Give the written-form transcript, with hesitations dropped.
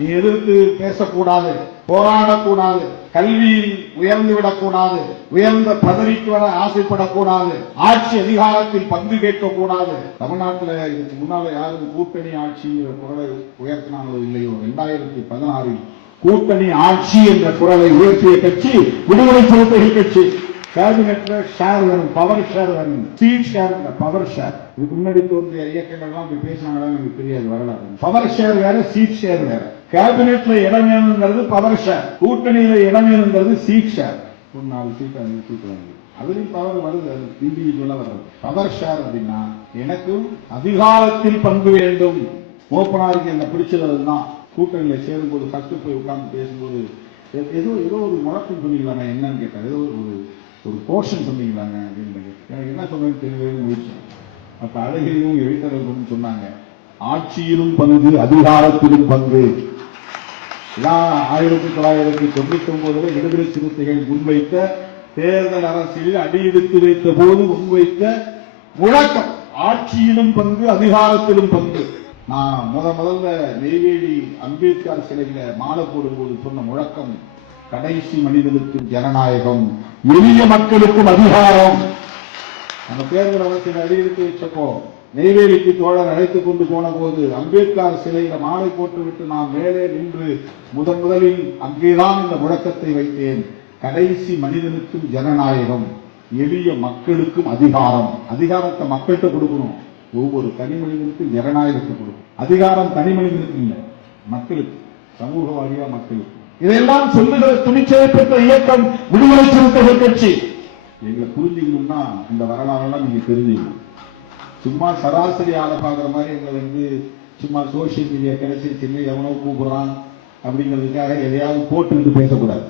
நீ எதிர்த்து பேசக்கூடாது, போராடக்கூடாது, கல்வியில் உயர்ந்து விடக்கூடாது, உயர்ந்த பதவிக்கு வர ஆசைப்படக்கூடாது, ஆட்சி அதிகாரத்தில் பங்கு கேட்கக்கூடாது. தமிழ்நாட்டில் இதுக்கு முன்னால யாரும் கூட்டணி ஆட்சிங்கிற குரலை உயர்த்தினாங்களோ இல்லையோ, 2016 கூட்டணி ஆட்சி என்ற குரலை உயர்த்திய கட்சி விடுதலை சிறுத்தைகள் கட்சி. கேபினெட்ல ஷேர் வேணும், பவர் ஷேர் வேணும், சீட் ஷேர், பவர் ஷேர். இதுக்கு முன்னாடி தோன்றிய இயக்கங்கள்லாம் இப்படி பேசினாங்களா எனக்கு தெரியாது, வரலாறு. பவர் ஷேர் வேற, சீட் ஷேர் வேற. கேபினெட்ல இடம் வேணுங்கிறது பவர் ஷேர், கூட்டணியில இடம் வேணுங்கிறது சீட் ஷேர். ஒரு 4 சீட் 5 சீட் வாங்கி அதுலயும் பவர் வருது, அது இண்டிவிஜுவலா வர்றது. பவர் ஷேர் அப்படின்னா எனக்கும் அதிகாரத்தில் பங்கு வேண்டும். ஓப்பனா இருக்கு, என்ன பிடிச்சது தான். கூட்டணியில சேரும் போது ஃபர்ஸ்ட் போய் உட்கார்ந்து பேசும்போது ஏதோ ஒரு முழக்கம் சொன்னீங்களாங்க, என்னன்னு கேட்டார். ஏதோ ஒரு போர்ஷன் சொன்னீங்களாங்க அப்படின்னு எனக்கு என்ன சொல்றேன்னு தெரியவே முயற்சி. அப்ப அழகிரியும் எழுத்தரவும் சொன்னாங்க, ஆட்சியிலும் பங்கு, அதிகாரத்திலும் பங்கு. 1999 விடுதலை சிறுத்தைகள் முன்வைத்த தேர்தல் அரசியலில் அடியெடுத்து வைத்த போது முன்வைத்த முழக்கம் ஆட்சியிலும் பங்கு, அதிகாரத்திலும் பங்கு. நான் முதல்ல நெய்வேலி அம்பேத்கர் சிலையில மாலை போடும்போது சொன்ன முழக்கம், கடைசி மனிதனுக்கு ஜனநாயகம், எளிய மக்களுக்கும் அதிகாரம். அந்த தேர்தல் அரசியல் அடியெடுத்து வச்சப்போ நெய்வேலிக்கு தோழர் அழைத்துக் கொண்டு போன போது அம்பேத்கர் சிலையில மாலை போட்டுவிட்டு நான் மேலே நின்று முதலில் அங்கேதான் இந்த முழக்கத்தை வைத்தேன். கடைசி மனிதனுக்கும் ஜனநாயகம், எளிய மக்களுக்கும் அதிகாரம். அதிகாரத்தை மக்கள்கிட்ட கொடுக்கணும், ஒவ்வொரு தனி மனிதனுக்கும் ஜனநாயகத்தை கொடுக்கும். அதிகாரம் தனி மனிதனுக்கு இல்லை, மக்களுக்கு, சமூக வாரியா மக்களுக்கு. இதெல்லாம் சொல்லுகிற துணிச்சலை பெற்ற இயக்கம் விடுதலை சிறுத்தைகள் கட்சி. எங்களை புரிஞ்சுக்கணும்னா இந்த வரலாறெல்லாம் நீங்க தெரிஞ்சுக்கணும். சும்மா சராசரி ஆளை பாக்குற மாதிரி எங்களை சும்மா சோசியல் மீடியா கிடைச்சிருச்சு, எவனோ கூப்பிடுறான் அப்படிங்கிறதுக்காக எதையாவது போட்டுக்கிட்டு பேசக்கூடாது.